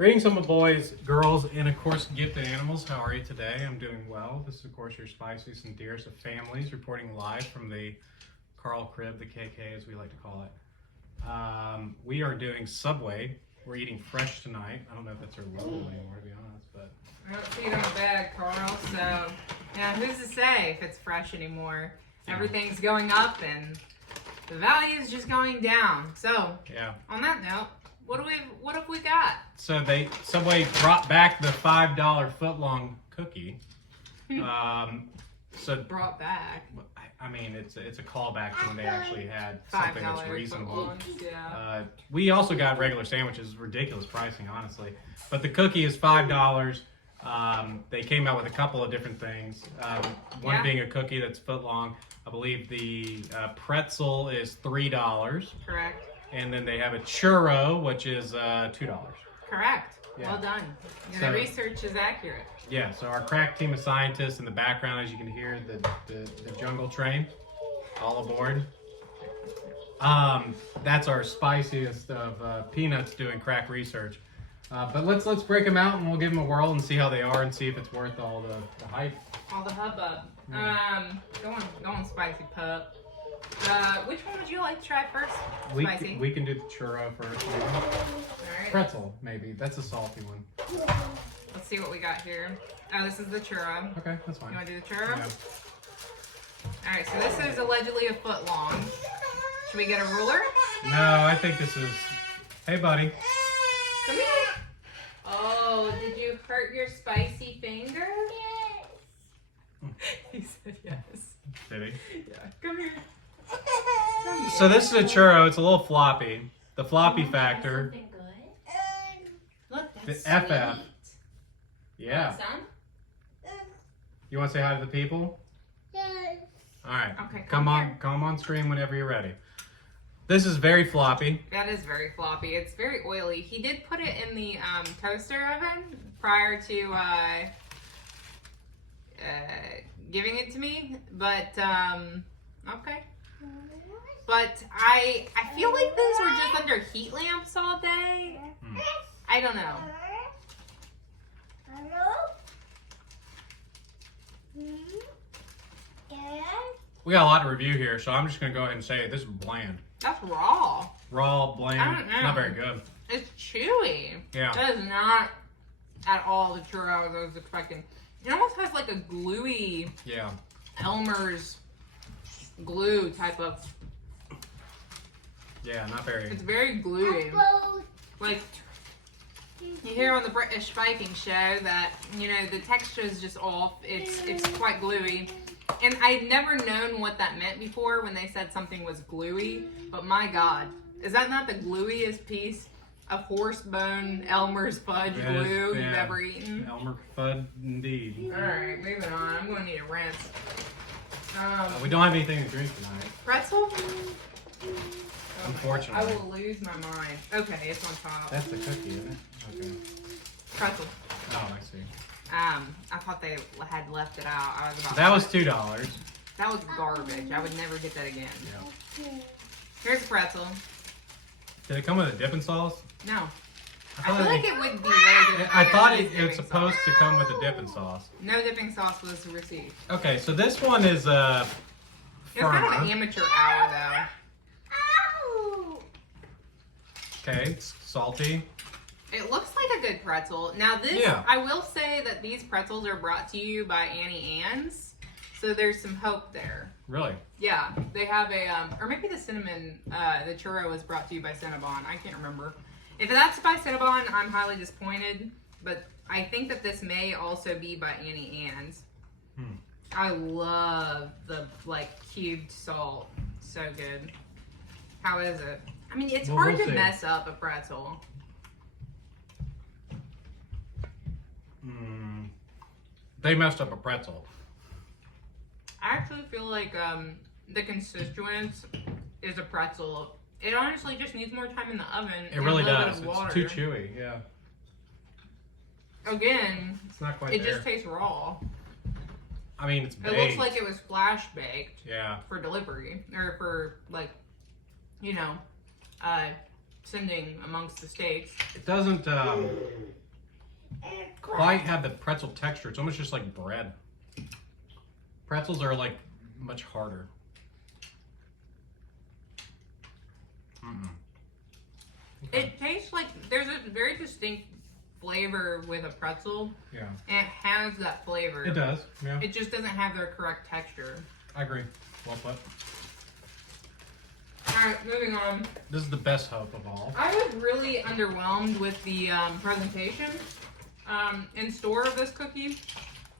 Greetings, my boys, girls, and of course, gifted animals. How are you today? I'm doing well. This is, of course, your Spices and Deers of Families reporting live from the Karl crib, the KK as we like to call it. We are doing Subway. We're eating fresh tonight. I don't know if that's our logo anymore, to be honest, but I don't see it on the bag, Karl, so yeah, who's to say if it's fresh anymore? Yeah. Everything's going up and the value is just going down. So, yeah. On that note, what have we got? So Subway brought back the $5 footlong cookie. Brought back. I mean, it's a callback to when they actually had something that's reasonable. Yeah. We also got regular sandwiches, ridiculous pricing, honestly. But the cookie is $5. They came out with a couple of different things. One being a cookie that's foot long. I believe the pretzel is $3. Correct. And then they have a churro, which is $2. Correct. Yeah. Well done. The research is accurate. Yeah, so our crack team of scientists in the background, as you can hear, the jungle train, all aboard. That's our spiciest of peanuts doing crack research. But let's break them out and we'll give them a whirl and see how they are and see if it's worth all the hype. All the hubbub. Go on, spicy pup. Which one would you like to try first? Spicy. We can do the churro first. Maybe. All right. Pretzel, maybe. That's a salty one. Let's see what we got here. Oh, this is the churro. Okay, that's fine. You want to do the churro? Yeah. All right, so this is allegedly a foot long. Should we get a ruler? No, I think this is... Hey, buddy. Come here. Oh, did you hurt your spicy finger? Yes. He said yes. Did he? Yeah. Come here. So this is a churro. It's a little floppy. The floppy factor. Look, The that's FF. Yeah. Son? You want to say hi to the people? Yes. All right. Okay, Come on stream whenever you're ready. This is very floppy. That is very floppy. It's very oily. He did put it in the toaster oven prior to giving it to me, but okay. But I feel like these were just under heat lamps all day. I don't know. We got a lot to review here, so I'm just going to go ahead and say this is bland. That's raw. Raw, bland, I don't know. not very good. It's chewy. Yeah. That is not at all the churro I was expecting. It almost has like a gluey Elmer's glue type of. Yeah, not very. It's very gluey. Like you hear on the British baking show that the texture is just off. It's quite gluey, and I'd never known what that meant before when they said something was gluey. But my God, is that not the gluiest piece of horse bone Elmer's fudge glue you've ever eaten? Elmer Fudd, indeed. All right, moving on. I'm gonna need a rinse. We don't have anything to drink tonight. Pretzel? Unfortunately. I will lose my mind. Okay, it's on top. That's the cookie, isn't it? Okay. Pretzel. Oh, I see. I thought they had left it out. I was about. That was $2. That was garbage. I would never get that again. Yeah. Here's a pretzel. Did it come with a dipping sauce? No. I thought feel like it would be really I thought it was supposed to come with a dipping sauce. No dipping sauce was received. Okay, so this one is It's kind of an amateur hour though. Okay, it's salty. It looks like a good pretzel. Now this, I will say that these pretzels are brought to you by Annie Ann's, so there's some hope there. Really? Yeah, they have a, or maybe the cinnamon, the churro was brought to you by Cinnabon. I can't remember. If that's by Cinnabon, I'm highly disappointed, but I think that this may also be by Annie Ann's. I love the, cubed salt. So good. How is it? I mean, it's hard to mess up a pretzel. They messed up a pretzel. I actually feel like the constituents is a pretzel. It honestly just needs more time in the oven. It really does. It's too chewy, yeah. Again, it's not quite it just tastes raw. I mean, it's baked. It looks like it was flash baked. Yeah. For delivery. Or for, sending amongst the states. It doesn't quite have the pretzel texture. It's almost just like bread. Pretzels are like much harder. Okay. It tastes like there's a very distinct flavor with a pretzel. Yeah. And it has that flavor. It does, yeah. It just doesn't have their correct texture. I agree. Well put. Alright, moving on. This is the best hope of all. I was really underwhelmed with the presentation in store of this cookie.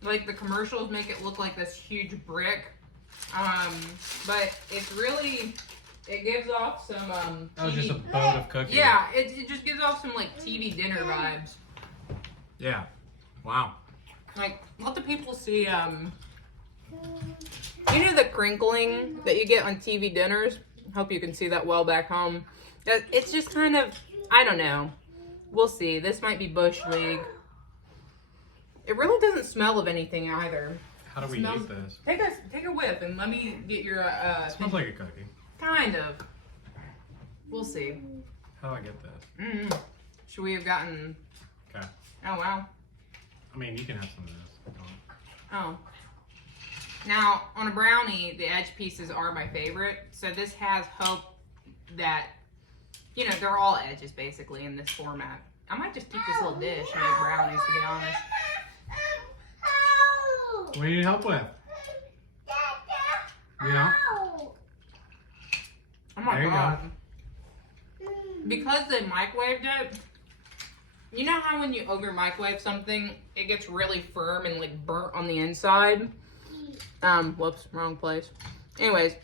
Like, the commercials make it look like this huge brick. But it's really, it gives off some Oh, TV, just a boat of cookies. yeah, it just gives off some, like, TV dinner vibes. Yeah. Wow. Like, let the people see, you know the crinkling that you get on TV dinners? Hope you can see that well back home. It's just kind of, I don't know. We'll see. This might be Bush League. It really doesn't smell of anything either. How do we eat this? Take a whiff and let me get your, It smells like a cookie. kind of. We'll see. How do I get this? Mm-hmm. Should we have gotten, Okay. oh wow. I mean, you can have some of this. Oh. Now, on a brownie, the edge pieces are my favorite. So this has hope that, you know, they're all edges basically in this format. I might just keep this little dish and make brownies, to be honest. What do you need help with? Yeah. Oh my There you god. Because they microwaved it, you know how when you over microwave something, it gets really firm and like burnt on the inside? Whoops, wrong place. Anyways,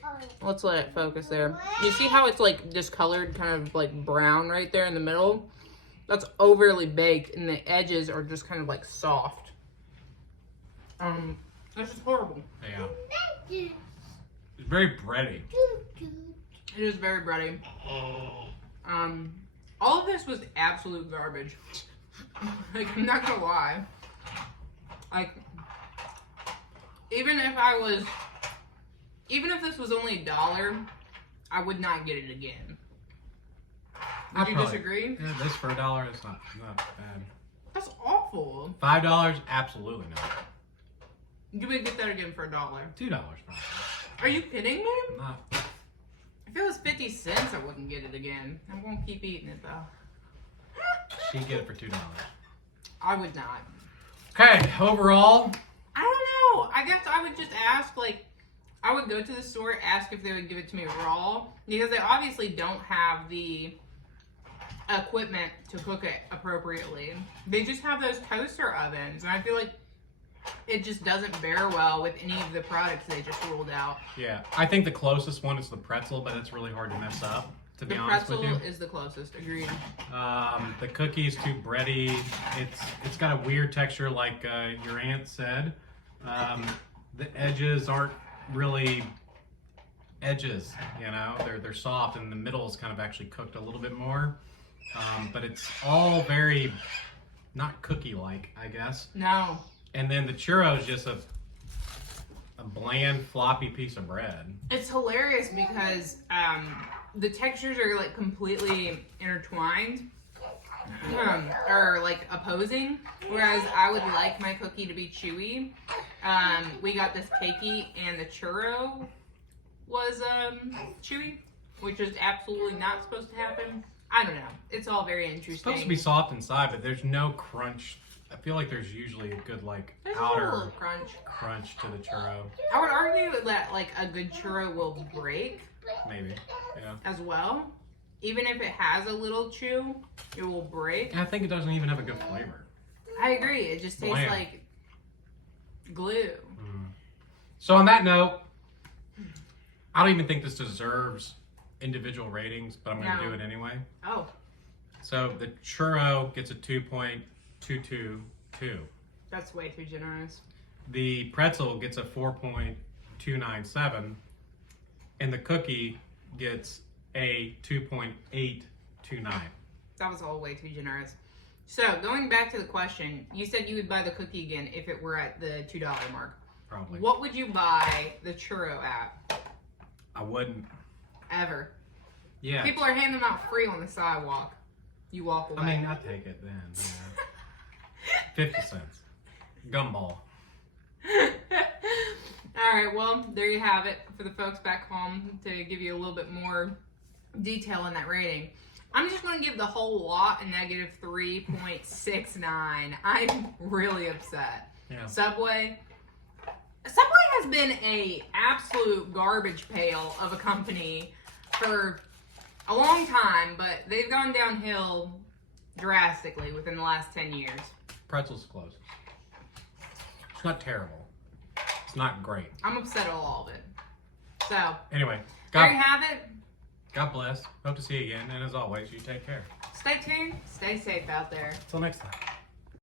let's let it focus there. You see how it's like discolored, kind of like brown right there in the middle? That's overly baked and the edges are just kind of like soft. This is horrible. Yeah. It's very bready. It is very bready. All of this was absolute garbage. Like, I'm not gonna lie. Like, even if this was only $1, I would not get it again. Would you disagree? Yeah, this for $1 is not bad. That's awful. $5, absolutely not. You would get that again for $1. $2 probably. Are you kidding me? Not. If it was 50 cents, I wouldn't get it again. I won't keep eating it though. She'd get it for $2. I would not. Okay, overall. I don't know. I guess I would just ask, like, I would go to the store, ask if they would give it to me raw, because they obviously don't have the equipment to cook it appropriately. They just have those toaster ovens, and I feel like it just doesn't bear well with any of the products they just rolled out. Yeah, I think the closest one is the pretzel, but it's really hard to mess up, to be honest with you. The pretzel is the closest, agreed. The cookie's too bready. It's got a weird texture, like your aunt said. The edges aren't really edges, you know. They're soft, and the middle is kind of actually cooked a little bit more. But it's all very not cookie-like, I guess. No. And then the churro is just a bland, floppy piece of bread. It's hilarious because the textures are like completely intertwined. Or like opposing, whereas I would like my cookie to be chewy. We got this cakey and the churro was chewy, which is absolutely not supposed to happen. I don't know. It's all very interesting. It's supposed to be soft inside, but there's no crunch. I feel like there's usually a good There's outer a little crunch to the churro. I would argue that like a good churro will break. Maybe, yeah. As well. Even if it has a little chew, it will break. And I think it doesn't even have a good flavor. I agree. It just tastes Bland. like glue. So on that note, I don't even think this deserves individual ratings, but I'm going to do it anyway. Oh. So the churro gets a 2.222. That's way too generous. The pretzel gets a 4.297. And the cookie gets a 2.829. That was all way too generous. So, going back to the question, you said you would buy the cookie again if it were at the $2 mark. Probably. What would you buy the churro at? I wouldn't. Ever. Yeah. People are handing them out free on the sidewalk. You walk away. I mean, I take it then. Yeah. 50 cents. Gumball. Alright, well, there you have it for the folks back home to give you a little bit more detail in that rating. I'm just going to give the whole lot a negative 3.69. I'm really upset. Yeah. Subway has been a absolute garbage pail of a company for a long time, but they've gone downhill drastically within the last 10 years. Pretzel's close. It's not terrible. It's not great. I'm upset at all of it. So, Anyway, there you have it. God bless. Hope to see you again. And as always, you take care. Stay tuned. Stay safe out there. Until next time.